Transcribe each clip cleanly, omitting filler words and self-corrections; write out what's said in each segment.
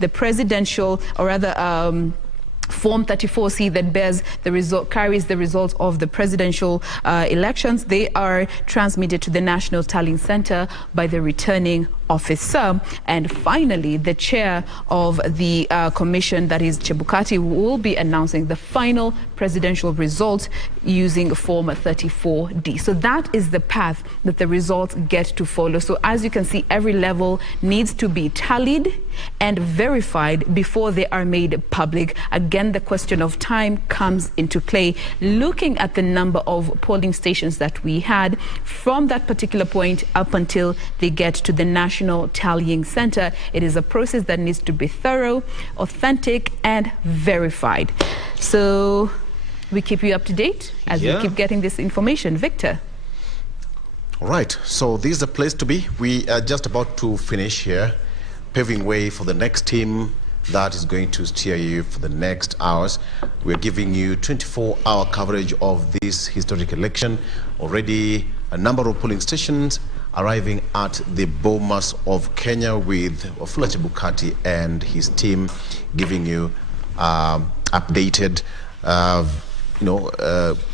the presidential, or rather Form 34C that bears the carries the results of the presidential elections. They are transmitted to the National Tallying Center by the returning officer. And finally, the chair of the commission, that is Chebukati, will be announcing the final presidential results using Form 34D. So that is the path that the results get to follow. So as you can see, every level needs to be tallied and verified before they are made public. Again, the question of time comes into play. Looking at the number of polling stations that we had from that particular point up until they get to the National Tallying Center, it is a process that needs to be thorough, authentic, and verified. So we keep you up to date as we keep getting this information. Victor. All right, so this is a place to be. We are just about to finish here, paving way for the next team that is going to steer you for the next hours. We're giving you 24-hour coverage of this historic election. Already a number of polling stations arriving at the Bomas of Kenya, with Wafula Chebukati and his team giving you updated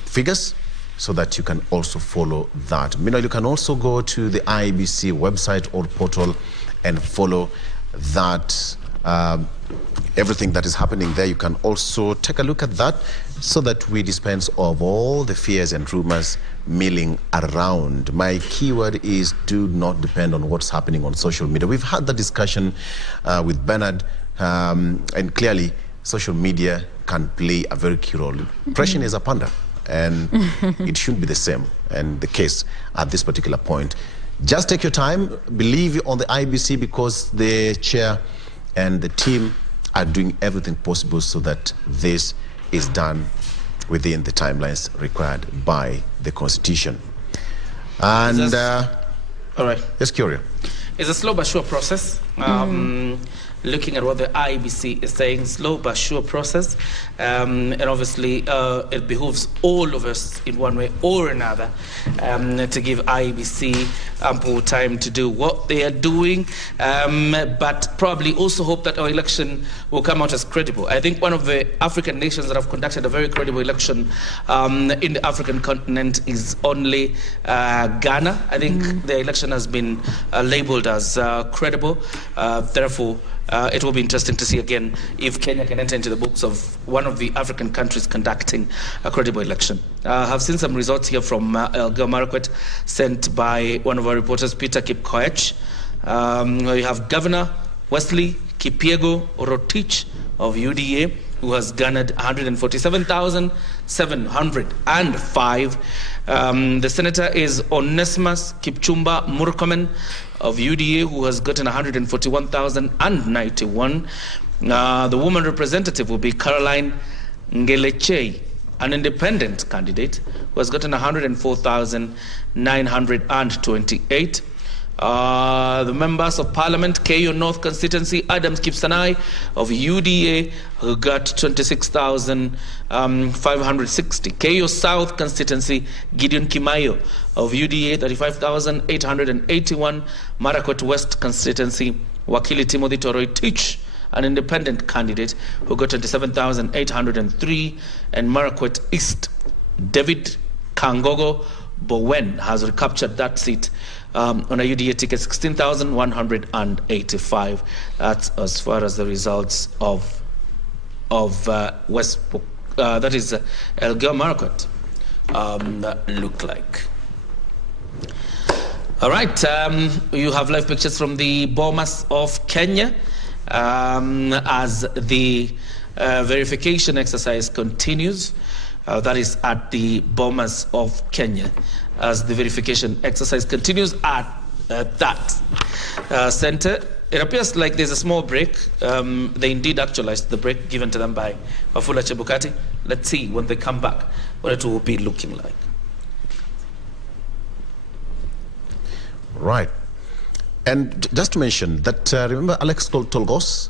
figures, so that you can also follow that. Meanwhile, you can also go to the IEBC website or portal and follow that, everything that is happening there. You can also take a look at that, so that we dispense of all the fears and rumors milling around. My keyword is do not depend on what's happening on social media. We've had the discussion with Bernard, and clearly social media can play a very key role. Impression is a panda, and it should be the same, and the case at this particular point. Just take your time, believe on the IBC, because the chair and the team are doing everything possible so that this is done within the timelines required by the Constitution. And all right, yes, Curio. It's a slow but sure process. Looking at what the IEBC is saying, slow but sure process, and obviously it behooves all of us in one way or another to give IEBC ample time to do what they are doing, but probably also hope that our election will come out as credible. I think one of the African nations that have conducted a very credible election in the African continent is only Ghana. I think the election has been labeled as credible. Therefore, it will be interesting to see again if Kenya can enter into the books of one of the African countries conducting a credible election. I've seen some results here from Elgeyo Marakwet, sent by one of our reporters, Peter Kipkoech. You have Governor Wesley Kipyego Rotich of UDA, who has garnered 147,705. The senator is Onesimus Kipchumba Murkomen of UDA, who has gotten 141,091. The woman representative will be Caroline Ngeleche, an independent candidate, who has gotten 104,928. The members of Parliament, KO North constituency, Adams Kipsanai of UDA, who got 26,560. KO South constituency, Gideon Kimayo of UDA, 35,881. Marakwet West constituency, Wakili Timothy Toroitich, an independent candidate, who got 27,803. And Marakwet East, David Kangogo Bowen has recaptured that seat on a UDA ticket, 16,185. That's as far as the results of West, that is Elgeyo Marakwet, look like. All right, you have live pictures from the Bomas of Kenya as the verification exercise continues. That is at the Bomas of Kenya, as the verification exercise continues at that center. It appears like there's a small break. They indeed actualized the break given to them by Wafula Chebukati. Let's see when they come back what it will be looking like. Right. And just to mention that, remember Alex Tolgos